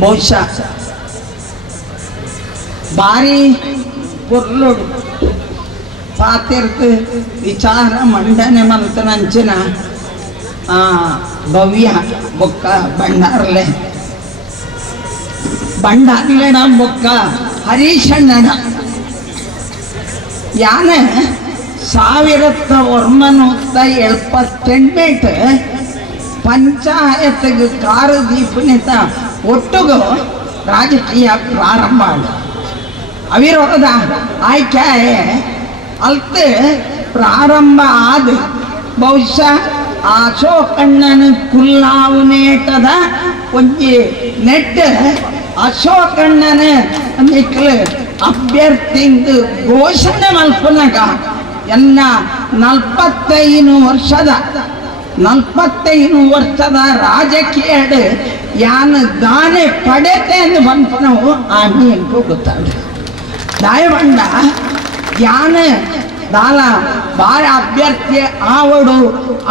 ಬಹುಶಃ ಭಾರಿ ಪೊರ್ಲುಡು ಪಾತಿರ್ದು ವಿಚಾರ ಮಂಡನೆ ಮಲ್ತನಂಚಿನ ಭವ್ಯ ಬೊಕ್ಕ ಬಂಡಾರ್ಲೆಡ ಬೊಕ್ಕ ಹರೀಶಣ್ಣನ ಯಾನ 1978 ಪಂಚಾಯತ್ಗೆ ಕಾರು ದೀಪನಿತ ಒಟ್ಟುಗು ರಾಜಕೀಯ ಪ್ರಾರಂಭ ಅವಿರೋಧ ಆಯ್ಕೆ ಅಲ್ತೆ ಪ್ರಾರಂಭ ಆದ ಬಹುಶಃ ಅಶೋಕಣ್ಣನ ಕುಲ್ಲಾವನೇಟದ ಒಂಜಿ ನೆಟ್ ಅಶೋಕಣ್ಣನ ನಿಕ್ಲು ಅಭ್ಯರ್ಥಿಂದು ಘೋಷಣೆ ಮಲ್ಪನಾಗ ಎಲ್ಲ 45 ವರ್ಷದ ರಾಜಕೀಯ ಯಾನ ದಾನೆ ಪಡೆತೆ ಎಂದು ಬಂತು ನಾವು ಆಮಿ ಎಂಟು ಗೊತ್ತಾಗ ದಾಯಬಂಡ ಯಾನ ದಾಲ ಬಾರ ಅಭ್ಯರ್ಥಿ ಆವಡು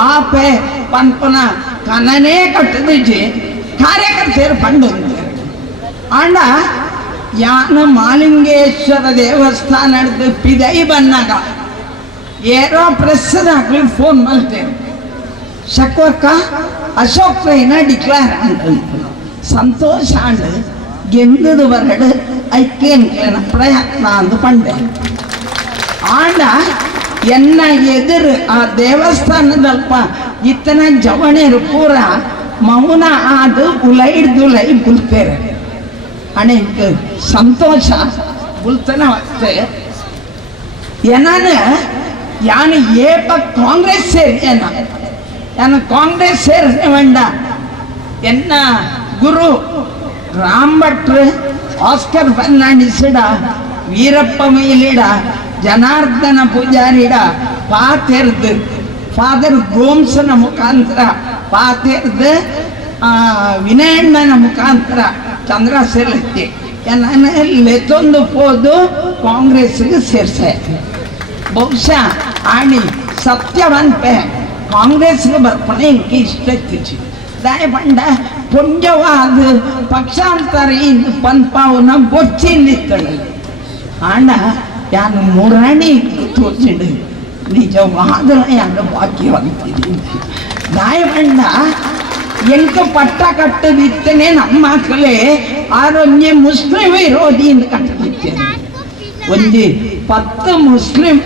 ಆಪೆ ಪಂಪನ ಕನನೇ ಕಟ್ಟದಿಜ್ಜಿ ಕಾರ್ಯಕರ್ತೆಯರು ಬಂಡು ಆಂಡ ಯಾನ ಮಾಲಿಂಗೇಶ್ವರ ದೇವಸ್ಥಾನ ಪಿದೈ ಬಂದಾಗ ಏರೋ ಪ್ರೆಸ್ದಾಗ್ಲಿ ಫೋನ್ ಮಾಡ್ತೇವೆ ಶಕ್ವಕ್ಕ ಅಶೋಕ್ ರೈನ ಡಿಕ್ಲೇರ್ ಅಂತ ಸಂತೋಷ ಅಂಡ್ ಗೆಂದದು ಬರಡು ಐಕ್ಕೇನ ಪ್ರಯತ್ನ ಅಂದು ಪಂಡೆ ಆಂಡ ಎನ್ನ ಎದುರು ಆ ದೇವಸ್ಥಾನದಲ್ಪ ಇತ್ತನ ಜವಣೆರು ಪೂರ ಮೌನ ಆದು ಉಲೈಡ್ದುಲೈ ಬುಲ್ತೇರೆ ಅಣೆಂಕ್ ಸಂತೋಷ ಬುಲ್ತನ ಅಷ್ಟೇ ಏನಾನ ಯಾನು ಏಪ ಕಾಂಗ್ರೆಸ್ ಸೇರಿಯನ ಯಾನು ಕಾಂಗ್ರೆಸ್ ಸೇರಿಕೊಂಡ ಎನ್ನ ಗುರು ರಾಮ್ ಭಟ್ರು ಆಸ್ಕರ್ ಫರ್ನಾಂಡಿಸಿಡ ವೀರಪ್ಪ ಮೈಲಿಡ ಜನಾರ್ದನ ಪೂಜಾರಿಡ ಪಾತೆರ್ದು ಫಾದರ್ ಗೋಮ್ಸನ ಮುಖಾಂತರ ಪಾತೆರ್ದು ವಿನಯಣ್ಣನ ಮುಖಾಂತರ ಚಂದ್ರ ಸೇರ್ಲತ್ತಿ ನಾನು ಲೆತ್ತೊಂದು ಹೋದು ಕಾಂಗ್ರೆಸ್ಗೆ ಸೇರ್ಸೆ ಬಹುಶಃ ಆಣಿ ಸತ್ಯವಂತೆ ಕಾಂಗ್ರೆಸ್ಗೆ ಬರ್ಪಣೆ ಇಂಕ ಇಷ್ಟ ದಾಯ ಬಂಡ ಪುಂಜವಾದ ಪಕ್ಷಾಂತರ ಇಂದು ಪನ್ಪಾವನ ಬೊಚ್ಚಿಂದಿತ್ತಳು ಆಂಡ ಯಾನು ಮುರಾಣಿ ತೋಚಿಡು ನಿಜವಾದ ಯಾನು ಭಾಗ್ಯವಂತಿದ್ದೀನಿ ದಾಯ ಬಂಡ ಎಂಕ ಪಟ್ಟ ಕಟ್ಟದಿತ್ತನೆ ನಮ್ಮ ಮಕ್ಕಳೇ ಆರೊಂಜೆ ಮುಸ್ಲಿಂ ವಿರೋಧಿ ಎಂದು ಕಟ್ಟದಿತ್ತೇನೆ ಒಂಜಿ 10 ಮುಸ್ಲಿಂ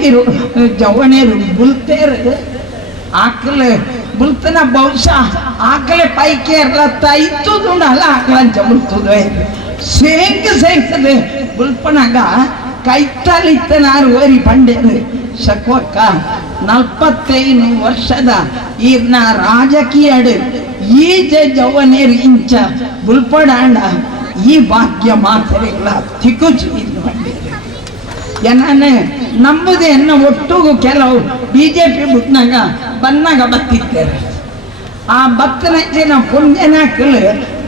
ಜವಣೇರು ಬುಲ್ತೇರು ಆಕಲೆ ಬುಲ್ತನ ಬಹುಶಃ ಆಕಲೆ ಪೈಕಿ ಇರ್ಲತ್ತ ಇತ್ತುದುಂಡಲ್ಲ ಆಕಲಂಚ ಬುಲ್ತದೆ ಸೇಂಕದೆ ಬುಲ್ಪನಾಗ ಕೈತಲಿತ್ತನಾರು ಓರಿ ಬಂಡೇರು ಶಕ್ವಕ್ಕ 45 ವರ್ಷದ ಈರ್ನ ರಾಜಕೀಯ ಈಜ ಜವನೇರು ಇಂಚ ಬುಲ್ಪಡಾಂಡ ಈ ಭಾಗ್ಯ ಮಾತರೆಗಳ ತಿಕುಚು ಇದು ಬಂಡೇರು ಏನಾನೆ ನಂಬುದೇ ಎನ್ನ ಒಟ್ಟುಗು ಕೆಲವು ಬಿಜೆಪಿ ಬಿಟ್ನಾಗ ಬನ್ನಾಗ ಬತ್ತಿದ್ದಾರೆ ಆ ಬತ್ತನ ಪುಣ್ಯನಾಕಲು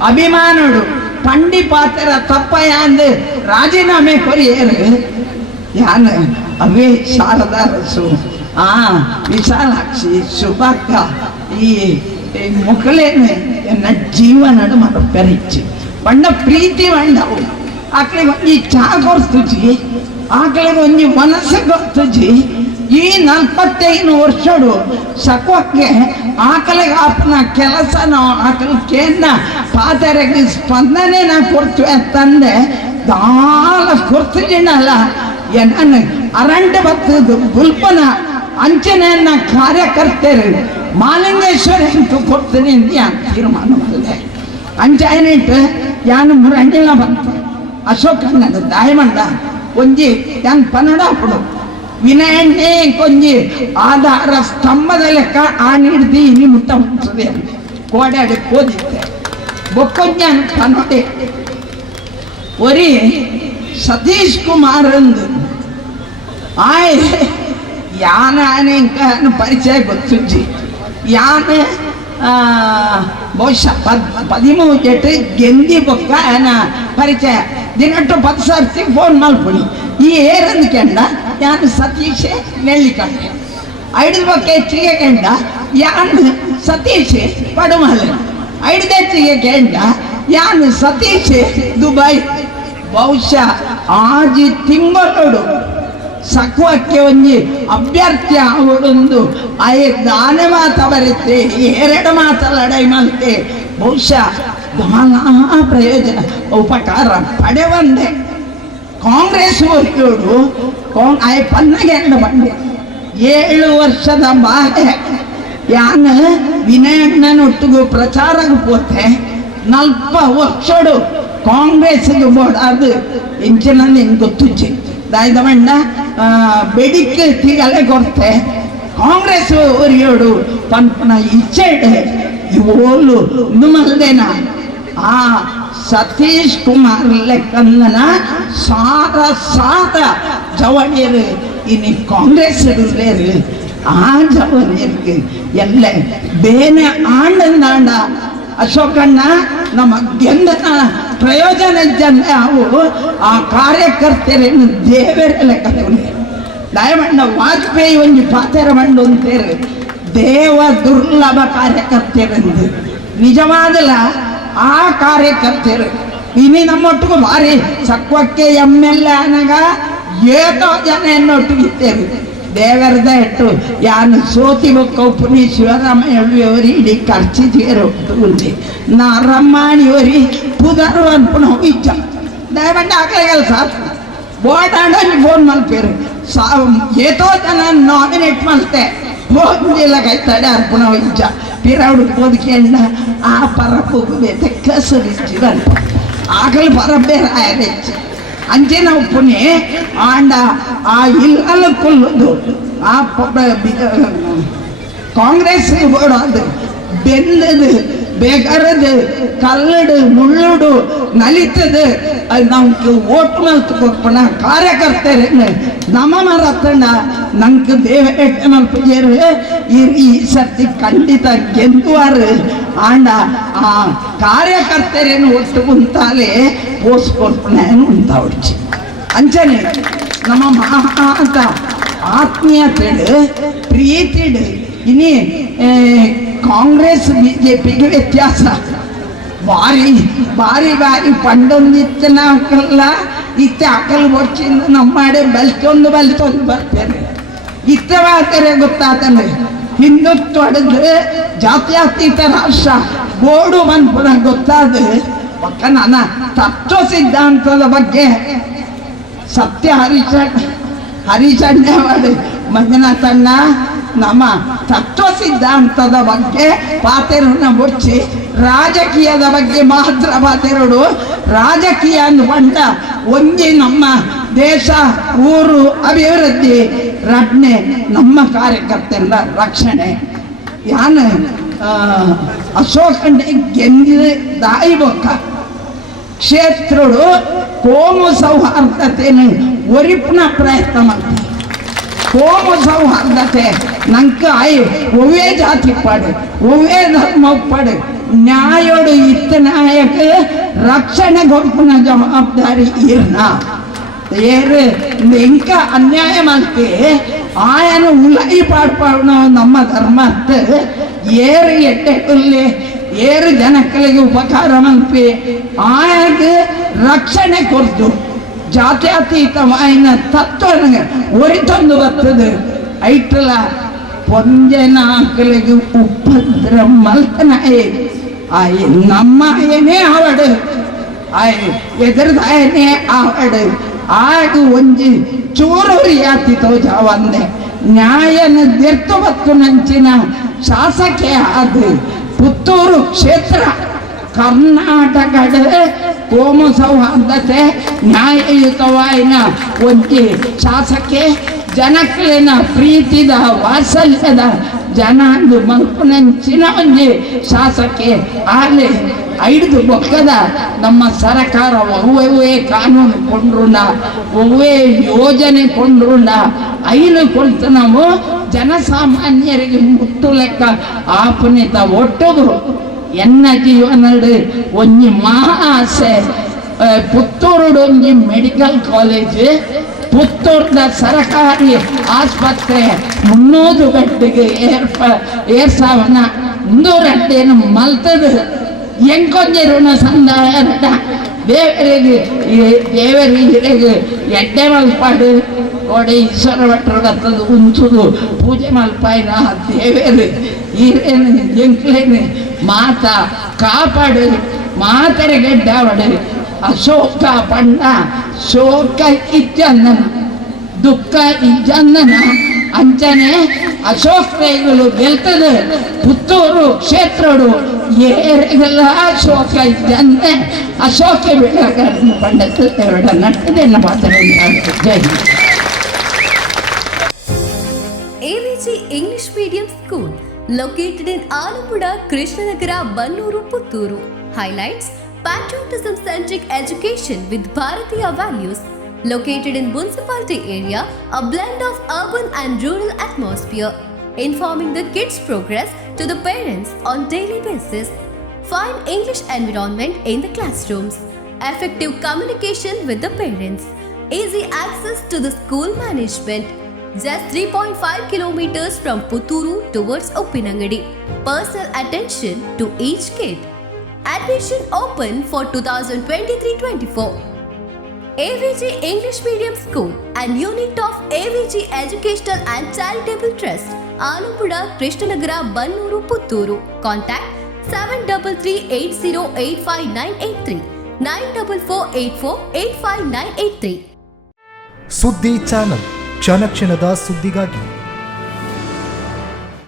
ಅಭಿಮಾನಡು ಪಂಡಿ ಪಾತ್ರ ತಪ್ಪಯ ಅಂದು ರಾಜೀನಾಮೆ ಕೊರಿಯರು ಯಾನ ಅವೇ ಶಾರದಾ ರಸು ವಿಶಾಲಾಕ್ಷಿ ಶುಭಕ್ಕ ಈ ಮುಖಲೇನೆ ಎನ್ನ ಜೀವನಡು ಮರ ಪೆರಿಚ್ಚಿ ಬಣ್ಣ ಪ್ರೀತಿ ಬಂಡವು ಆಕಳೆ ಒಂಜಿ ಚಾ ಕೊಡ್ತುಜಿ ಆಕಳೆ ಒಂಜಿ ಮನಸ್ಸು ಕೊಡ್ತುಜಿ ಈ 45 ವರ್ಷಡು ಸಕ್ವಕ್ಕೆ ಆಕಲಿಗೆ ಆಪನ ಕೆಲಸ ನಾವು ಆಕಲಿನ ಪಾತರೆಗೆ ಸ್ಪಂದನೆ ನಾ ಕೊಡ್ತೀವಿ ತಂದೆ ದಾಲ ಕೊಡ್ತಿದ್ದೀನಲ್ಲ ನಾನು ಅರಂಡ ಬತ್ತದು ಬುಲ್ಪನ ಅಂಚನೆಯನ್ನ ಕಾರ್ಯಕರ್ತರು ಮಾಲಿಂಗೇಶ್ವರ ಅಂತೂ ಕೊಡ್ತೀನಿ ಅಂತ ತೀರ್ಮಾನ ಮಾಡಿದೆ ಅಂಚಾಯನಿಟ್ಟು ಯಾನು ಮುರಂಗಿಲ್ಲ ಬಂತು ಅಶೋಕಣ್ಣನ ದಾಯಮಂಡ ಒಂಜಿ ಯಾನ್ ಪನ್ನಡ ಹಾಕೊಡು ವಿನಯಣ್ಣೆ ಕೊಂಜಿ ಆಧಾರ ಸ್ತಂಭದ ಲೆಕ್ಕ ಆನಿಡ್ದು ಇನಿ ಮುಟ್ಟ ಮುಟ್ಟದೆ ಕೋಡಾಡಿ ಓದಿದ್ದೆ ಬೊಕ್ಕೊಂಜಾನ್ ಪನ್ನಡೆ ಒರಿ ಸತೀಶ್ ಕುಮಾರ್ ಅಂದು ಆಯ್ ಯಾನ ಅನೇಕ ಪರಿಚಯ ಗೊತ್ತುಜ್ಜಿ ಯಾನ ಬಹುಶಃ 13 ಜೆಟ್ ಗೆಂದಿ ಬೊಕ್ಕ ಪರಿಚಯ ದಿನಟ್ಟು 10 ಸರ್ತಿ ಫೋನ್ ಮಲ್ಪುಣಿ ಈ ಏರಂದು ಕೆಂಡ ಯಾನು ಸತೀಶ್ ನೆಲ್ಲಿಕಂಡೆ ಐದು ಬೊಕ್ಕ ಹೆಚ್ಚಿಗೆ ಕೆಂಡ ಯಾನು ಸತೀಶ್ ಪಡುಮಲೆ ಐದು ಹೆಚ್ಚಿಗೆ ಕೆಂಡ ಯಾನು ಸತೀಶ್ ದುಬೈ ಬಹುಶಃ ಆಜಿ ತಿಂಗಳೋಡು ಸಕ್ವಕ್ಕೆ ಒಂಜಿ ಅಭ್ಯರ್ಥಿ ಅವಳೊಂದು ದಾನ ಮಾತ ಬರುತ್ತೆ 2 ಮಾತಲಡೈ ಮಲ್ತೆ ಬಹುಶಃ ದಾನ ಪ್ರಯೋಜನ ಉಪಕಾರ ಪಡೆವಂದೆ ಕಾಂಗ್ರೆಸ್ ಅವರಿಗೋಡು ಪನ್ನಗೆ ಬಂದೆ 7 ವರ್ಷದ ಬಾಳೆ ಯಾನು ವಿನಯಣ್ಣನೊಟ್ಟಿಗೂ ಪ್ರಚಾರಕ್ಕೆ ಪೋತೆ 40 ವರ್ಷಡು ಕಾಂಗ್ರೆಸ್ಗೆ ಬೋಡಾದು ಎಂಚಿನಲ್ಲಿ ಹೆಂಗೆ ಗೊತ್ತುಚ್ಚಿ ದಾಯ್ದಮಣ್ಣ ಬೆಡಿಕ್ಕೆ ತಿಗಲೆ ಕೊಡ್ತೆ ಕಾಂಗ್ರೆಸ್ ಒರಿಯೋಡು ಪನ್ಪನ ಇಚ್ಛೆಡೆ ಇವೋಲು ಮಲ್ದೇನ ಆ ಸತೀಶ್ ಕುಮಾರ್ ಲೆಕ್ಕಂದನ ಸಾರ ಜವಳಿಯರು ಇನ್ನು ಕಾಂಗ್ರೆಸ್ ಇರಲೇರು ಆ ಜವಳಿಯರಿಗೆ ಎಲ್ಲ ಬೇನೆ ಆಂಡ ಅಶೋಕಣ್ಣ ನಮ್ಮ ಗೆಂದನ ಪ್ರಯೋಜನ ಜನ ಅವು ಆ ಕಾರ್ಯಕರ್ತರನ್ನು ದೇವರ ಲೆಕ್ಕದಲ್ಲಿ ದಯಮಣ್ಣ ವಾಜಪೇಯಿ ಒಂದು ಪಾತ್ರ ಮಂಡು ಅಂತೇರು ದೇವ ದುರ್ಲಭ ಕಾರ್ಯಕರ್ತರೆಂದು ನಿಜವಾದಲ್ಲ ಆ ಕಾರ್ಯಕರ್ತರು ಇನ್ನು ನಮ್ಮೊಟ್ಟಿಗೂ ಭಾರಿ ಸಕ್ವಕ್ಕೆ MLA ಅನಗ ಏತೋ ಜನ ಎನ್ನೊಟ್ಟಿಗಿದ್ದೇವೆ ದೇವರದ ಇಟ್ಟು ಯಾನು ಸೋತಿ ಬೊಕ್ಕಪ್ಪನಿ ಶಿವರಾಮಯ್ಯವರಿ ಇಡೀ ಖರ್ಚಿದೇರು ಉಂಟು ನಾ ರಮ್ಮಾಣಿಯವರಿ ಪುದರು ಅನ್ಪುಣ ಇಚ್ಛ ದಯಮಂಡ ಆಗಲ್ಲ ಸಾರ್ ಬೋಟಾಂಡ ಫೋನ್ ಮಲ್ಪೇರು ಏತೋ ಜನ ನಾಮಿನೇಟ್ ಮಲ್ತೆ ಹೋಗಿಲ್ಲ ಕೈತಾಡೆ ಅರ್ಪಣ ಇಚ್ಛ ಪಿರೌಡು ಕೋದಿಕೆಂಡ ಆ ಪರಪ್ಪು ಬೇತೆ ಕಸರಿಚ್ಚಿರಲ್ಲ ಆಗಲು ಪರಬ್ಬೆ ರಾಯರಿಚ್ಚ ಅಂಚಿನ ಉಪ್ಪುನಿ ಆಂಡ ಆ ಇಲ್ಲಲ್ಲ ಕೊಲ್ಲುದು ಆ ಕಾಂಗ್ರೆಸ್ ಬೋಡೋದು ಬೆಂದದು ಬೇಗರದು ಕಲ್ಲಡು ಮುಳ್ಳುಡು ನಲಿತದು ನಮ್ಗೆ ಓಟ್ ಮಲ್ತು ಕೊಪ್ಪಣ ಕಾರ್ಯಕರ್ತರೇನು ನಮ್ಮ ಮರತಂಡ ನಂಗೆ ದೇವೇಟನಲ್ ಪೂಜೆರು ಈ ಸರ್ತಿ ಖಂಡಿತ ಗೆದ್ದುವಾರು ಆಂಡ ಆ ಕಾರ್ಯಕರ್ತರೇನು ಒಟ್ಟು ಕುಂತಾಲೆ ಪೋಸ್ಕೊಳ್ಪಣೇನು ಉಂಟ ಹೊಡ್ಚಿ ಅಂಚನೆ ನಮ್ಮ ಮಾತ ಆತ್ಮೀಯತೆಡು ಪ್ರೀತಿಡು ಇನ್ನಿ ಕಾಂಗ್ರೆಸ್ BJPಗೆ ವ್ಯತ್ಯಾಸ ಭಾರಿ ಭಾರಿ ಭಾರಿ ಪಂಡೊಂದಿತ್ತನ ಹಾಕಲ್ಲ ಇತ್ತೆ ಹಾಕಲ್ ಬರ್ಚಿಂದ ನಮ್ಮಡೆ ಬಲ್ತೊಂದು ಬರ್ತೇನೆ ಇತ್ತವಾದರೆ ಗೊತ್ತಾತನೆ ಹಿಂದುತ್ವ ಹೊಡೆದು ಜಾತ್ಯತೀತ ರಾಷ್ಟ್ರ ಬೋರ್ಡು ಬಂದ್ಬಿಡ ಗೊತ್ತಾದ ಪಕ್ಕ ನನ್ನ ತತ್ವ ಸಿದ್ಧಾಂತದ ಬಗ್ಗೆ ಸತ್ಯ ಹರಿಚಂಡವಾಡು ಮಂಜುನಾಥಣ್ಣ ನಮ್ಮ ತತ್ವ ಸಿದ್ಧಾಂತದ ಬಗ್ಗೆ ಪಾತೆರನ್ನ ಮುಚ್ಚಿ ರಾಜಕೀಯದ ಬಗ್ಗೆ ಮಾತ್ರ ಪಾತೆರಡು ರಾಜಕೀಯ ಅಂದ್ಕೊಂಡ ಒಂಜಿ ನಮ್ಮ ದೇಶ ಊರು ಅಭಿವೃದ್ಧಿ ರಡ್ನೆ ನಮ್ಮ ಕಾರ್ಯಕರ್ತರ ರಕ್ಷಣೆ ಯಾನು ಅಶೋಕಣ್ಣ ಗೆಂದಿ ದಾಯಿ ಬೊಕ್ಕ ಕ್ಷೇತ್ರಡು ಕೋಮು ಸೌಹಾರ್ದತೆಯನ್ನು ಒರಿಪನ ಪ್ರಯತ್ನ ಮಾಡ್ತೀವಿ ಕೋಮು ಸೌಹಾರ್ದತೆ ನಂಗೆ ಒವ್ವೇ ಜಾತಿ ಪಡು ಒವ್ವೇ ಧರ್ಮ ಪಡು ನ್ಯಾಯೋಡು ಇತ್ತ ನಾಯಕ ರಕ್ಷಣೆ ಕೊಡ್ಪನ ಜವಾಬ್ದಾರಿ ಇರ್ನ ಏರು ಇಂಕ ಅನ್ಯಾಯ ಮಾಡ್ತಿ ಆಯನ ಉಲಾಯಿ ಪಾಡ್ಪಾಡ ನಮ್ಮ ಧರ್ಮತ್ ಏರು ಎಟ್ಟೆಲ್ಲಿ ಏರು ಜನಗಳಿಗೆ ಉಪಕಾರ ಮಲ್ಪಿ ಆಯಗೆ ರಕ್ಷಣೆ ಕೊಡ್ತು ಜಾತ್ಯತೀತವಾಯಿನ ತತ್ವ ಒರಿತೊಂದು ಬರ್ತದೆ ಐಟಲ ಪೊಂಜನಾಕಲಿಗೆ ಉಪದ್ರ ಮಲ್ತನಾಯೆ ಆಯ್ ನಮ್ಮ ಆಯನೇ ಆವಡು ಆಯ್ ಎದುರ್ದಾಯನೇ ಆವಡು ಆಗ ಒಂಜಿ ಚೂರು ರಿಯಾತಿತೋ ಜಾವಂದೆ ನ್ಯಾಯನ ದೆರ್ತು ಬತ್ತು ನಂಚಿನ ಶಾಸಕೆ ಆದ ಪುತ್ತೂರು ಕ್ಷೇತ್ರ ಕರ್ನಾಟಕದ ಕೋಮು ಸೌಹಾರ್ದತೆ ನ್ಯಾಯಯುತವಾಯಿನ ಒಂಜಿ ಶಾಸಕೆ ಜನಕ್ಕಲಿನ ಪ್ರೀತಿದ ವಾತ್ಸಲ್ಯದ ಜನಾಂದು ಮಲ್ಪನಂಚಿನ ಒಂಜಿ ಶಾಸಕೆ ಆಲೆ ಐದು ಬೊಕ್ಕದ ನಮ್ಮ ಸರ್ಕಾರ ಒವ್ವೇ ಕಾನೂನು ಕೊಂಡ್ರುಂಡ ಒವ್ವೇ ಯೋಜನೆ ಕೊಂಡ್ರುಂಡ ಐಲು ಕೊಳ್ತು ನಾವು ಜನಸಾಮಾನ್ಯರಿಗೆ ಮುಟ್ಟು ಲೆಕ್ಕ ಆಪುನಿತ ಒಟ್ಟುಗು ಎನ್ನ ಜೀವನಡು ಒಂಜಿ ಮಹಾ ಆಸೆ ಪುತ್ತೂರುಡು ಒಂಜಿ ಮೆಡಿಕಲ್ ಕಾಲೇಜ್ ಪುತ್ತೂರ್ದ ಸರಕಾರಿ ಆಸ್ಪತ್ರೆ 300 ಬೆಡ್ಗೆ ಏರ್ಸಾವನ 102 ಮಲ್ತದ ಎಂಕೊಂಜೆರುಣ ಸಂದಾಯರಟ ದೇವರಿಗೆ ಎಡ್ಡೆ ಮಲ್ಪಾಡು ಕೋಡೆ ಈಶ್ವರ ಭಟ್ರು ಕತ್ತದು ಉಂಚುದು ಪೂಜೆ ಮಲ್ಪಾಯಿನ ದೇವರು ಈರೇನು ಎಂಕ್ಲೇನು ಮಾತ ಕಾಪಾಡು ಮಾತರ ಗೆಡ್ಡಾವಡು ಅಶೋಕ ಪಂಡ ಶೋಕ ಇಜ್ಜಂದನ ದುಃಖ ಇಜ್ಜಂದನ ಅಂಚನೆ ಅಶೋಕಗಳು ಗೆಲ್ತದೆ ಪುತ್ತೂರು ಕ್ಷೇತ್ರಡು ಏರೆಲ್ಲ ಅಶೋಕ ಇದ್ದಂತೆ ಅಶೋಕ ಬೆಳಗಾರನ್ನು ಪಂಡತ್ತು ಎರಡು ನಟ್ಟದೆಲ್ಲ ಮಾತಾಡೋದು. ಜೈ Hind. AVG English Medium School located in Alappuzha, Krishnanagara, Bannuru, Putturu. Highlights: patriotism centric education with Bharatiya values. Located in municipality area, a blend of urban and rural atmosphere, informing the kids' progress to the parents on daily basis. Fine English environment in the classrooms, effective communication with the parents, easy access to the school management. Just 3.5 kilometers from Putturu towards Uppinangadi. Personal attention to each kid. Admission open for 2023-24. AVG English Medium School, an unit of AVG Educational and Charitable Trust, Alappuzha, Krishnanagara, Bannuru, Putturu. Contact 7338085983 9448485983. ಸುದ್ದಿ channel, ಕ್ಷಣ ಕ್ಷಣದ ಸುದ್ದಿಗಾಗಿ.